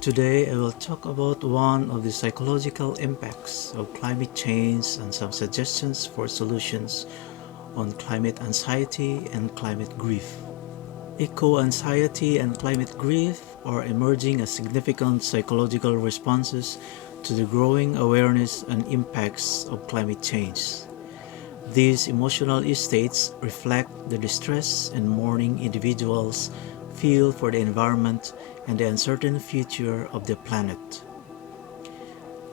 Today I will talk about one of the psychological impacts of climate change and some suggestions for solutions on climate anxiety and climate grief. Eco-anxiety and climate grief are emerging as significant psychological responses to the growing awareness and impacts of climate change. These emotional states reflect the distress and mourning individuals feel for the environment and the uncertain future of the planet.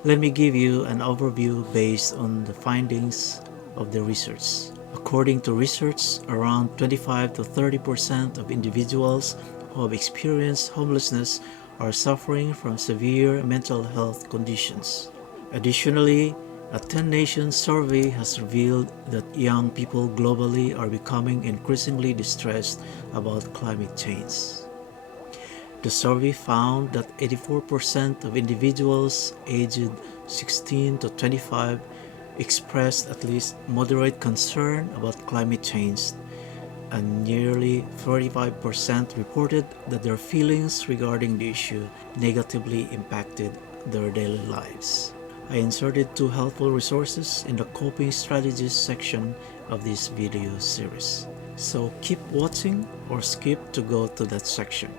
Let me give you an overview based on the findings of the research. According to research, around 25 to 30% of individuals who have experienced homelessness are suffering from severe mental health conditions. Additionally, a 10-nation survey has revealed that young people globally are becoming increasingly distressed about climate change. The survey found that 84% of individuals aged 16 to 25 expressed at least moderate concern about climate change, and nearly 45% reported that their feelings regarding the issue negatively impacted their daily lives. I inserted two helpful resources in the coping strategies section of this video series. So keep watching or skip to go to that section.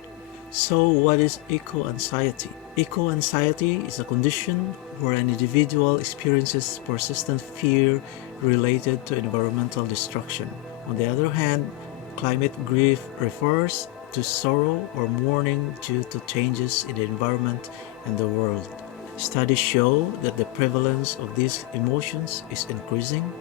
So what is eco-anxiety? Eco-anxiety is a condition where an individual experiences persistent fear related to environmental destruction. On the other hand, climate grief refers to sorrow or mourning due to changes in the environment and the world. Studies show that the prevalence of these emotions is increasing,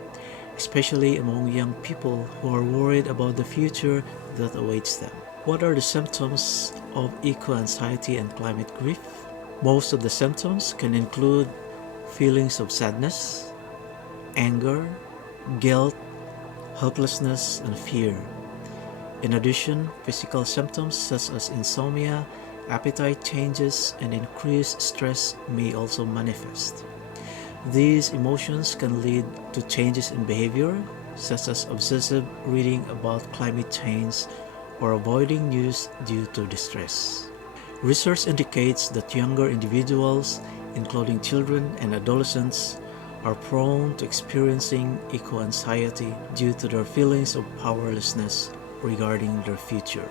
especially among young people who are worried about the future that awaits them. What are the symptoms of eco-anxiety and climate grief? Most of the symptoms can include feelings of sadness, anger, guilt, helplessness, and fear. In addition, physical symptoms such as insomnia, appetite changes, and increased stress may also manifest. These emotions can lead to changes in behavior, such as obsessive reading about climate change or avoiding news due to distress. Research indicates that younger individuals, including children and adolescents, are prone to experiencing eco-anxiety due to their feelings of powerlessness regarding their future.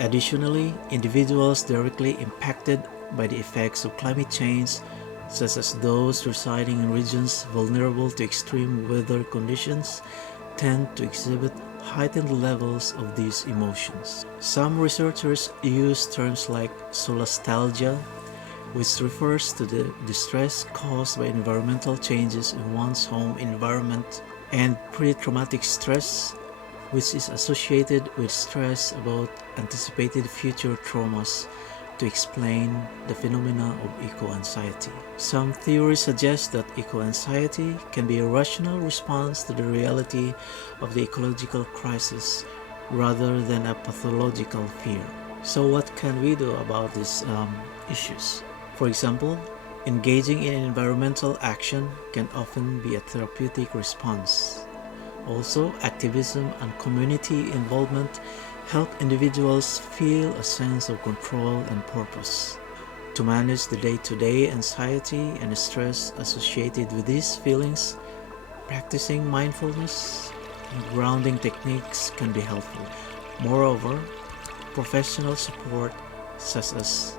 Additionally, individuals directly impacted by the effects of climate change, such as those residing in regions vulnerable to extreme weather conditions, tend to exhibit heightened levels of these emotions. Some researchers use terms like solastalgia, which refers to the distress caused by environmental changes in one's home environment, and pre-traumatic stress, which is associated with stress about anticipated future traumas, to explain the phenomena of eco-anxiety. Some theories suggest that eco-anxiety can be a rational response to the reality of the ecological crisis rather than a pathological fear. So what can we do about these issues? For example, engaging in environmental action can often be a therapeutic response. Also, activism and community involvement help individuals feel a sense of control and purpose. To manage the day-to-day anxiety and stress associated with these feelings, practicing mindfulness and grounding techniques can be helpful. Moreover, professional support such as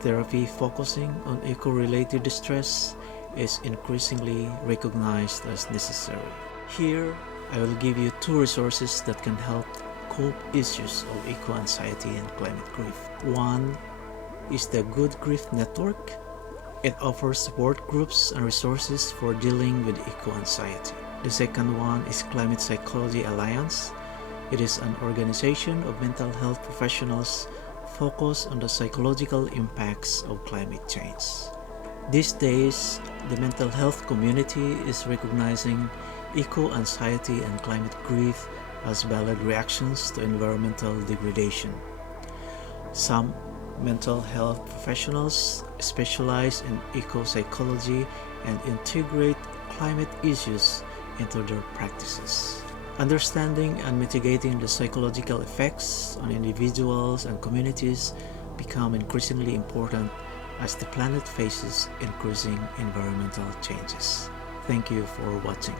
therapy focusing on eco-related distress is increasingly recognized as necessary. Here, I will give you two resources that can help cope issues of eco-anxiety and climate grief. One is the Good Grief Network. It offers support groups and resources for dealing with eco-anxiety. The second one is Climate Psychology Alliance. It is an organization of mental health professionals focused on the psychological impacts of climate change. These days, the mental health community is recognizing eco-anxiety and climate grief as valid reactions to environmental degradation. Some mental health professionals specialize in eco-psychology and integrate climate issues into their practices. Understanding and mitigating the psychological effects on individuals and communities become increasingly important as the planet faces increasing environmental changes. Thank you for watching.